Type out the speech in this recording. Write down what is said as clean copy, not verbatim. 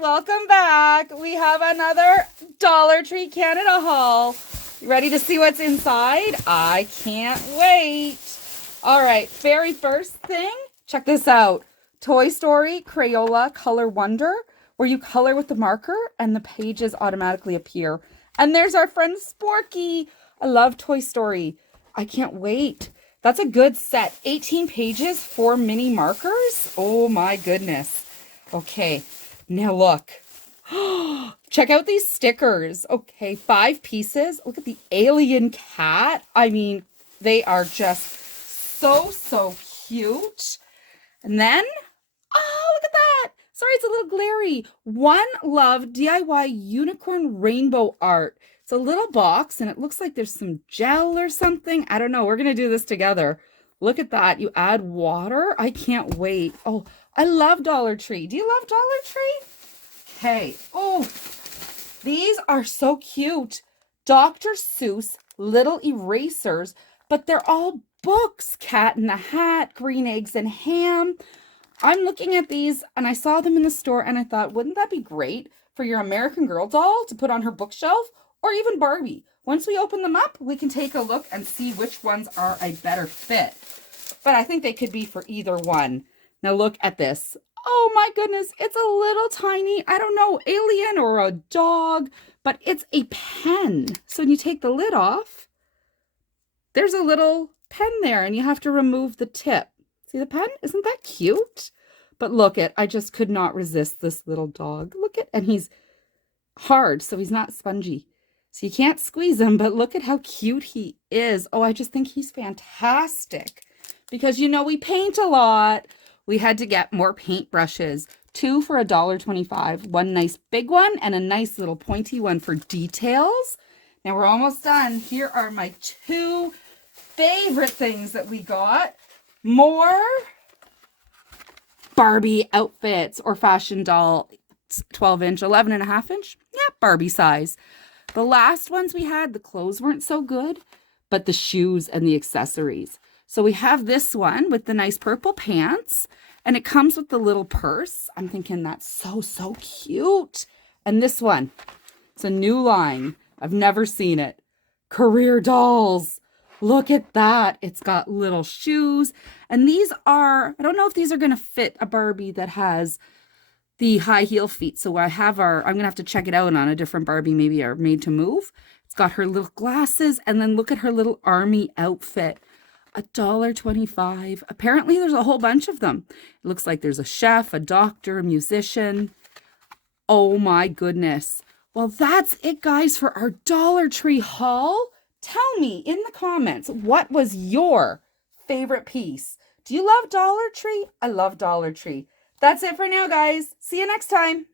welcome back. We have another Dollar Tree Canada haul. You ready to see what's inside? I can't wait. All right, very first thing, check this out. Toy Story Crayola Color Wonder, where you color with the marker and the pages automatically appear. And there's our friend Sporky. I love Toy Story. I can't wait. That's a good set. 18 pages, 4 mini markers. Oh my goodness. Okay, now look. Check out these stickers. Okay, 5 pieces. Look at the alien cat. I mean, they are just so cute. And then, oh, look at that. Sorry, it's a little glary. One Love DIY Unicorn Rainbow Art. It's a little box and it looks like there's some gel or something. I don't know. We're going to do this together. Look at that. You add water. I can't wait. Oh, I love Dollar Tree. Do you love Dollar Tree? Okay. Oh, these are so cute. Dr. Seuss little erasers, but they're all books. Cat in the Hat, Green Eggs and Ham. I'm looking at these and I saw them in the store and I thought, wouldn't that be great for your American Girl doll to put on her bookshelf or even Barbie? Once we open them up, we can take a look and see which ones are a better fit. But I think they could be for either one. Now look at this. Oh my goodness, it's a little tiny, I don't know, alien or a dog, but it's a pen. So when you take the lid off, there's a little pen there and you have to remove the tip. See the pen? Isn't that cute? But look at, I just could not resist this little dog. Look at, and he's hard, so he's not spongy. So you can't squeeze him, but look at how cute he is. Oh, I just think he's fantastic. Because, you know, we paint a lot. We had to get more paintbrushes. 2 for $1.25. One nice big one and a nice little pointy one for details. Now we're almost done. Here are my 2 favorite things that we got. More Barbie outfits or fashion doll, 12-inch, 11.5-inch. Yeah, Barbie size. The last ones we had, the clothes weren't so good, but the shoes and the accessories. So we have this one with the nice purple pants, and it comes with the little purse. I'm thinking that's so cute. And this one, it's a new line. I've never seen it. Career dolls. Look at that. It's got little shoes. And these are, I don't know if these are going to fit a Barbie that has the high heel feet. So I'm going to have to check it out on a different Barbie, maybe are made to move. It's got her little glasses. And then look at her little army outfit. $1.25. Apparently there's a whole bunch of them. It looks like there's a chef, a doctor, a musician. Oh my goodness. Well, that's it, guys, for our Dollar Tree haul. Tell me in the comments, what was your favorite piece? Do you love Dollar Tree? I love Dollar Tree. That's it for now, guys. See you next time.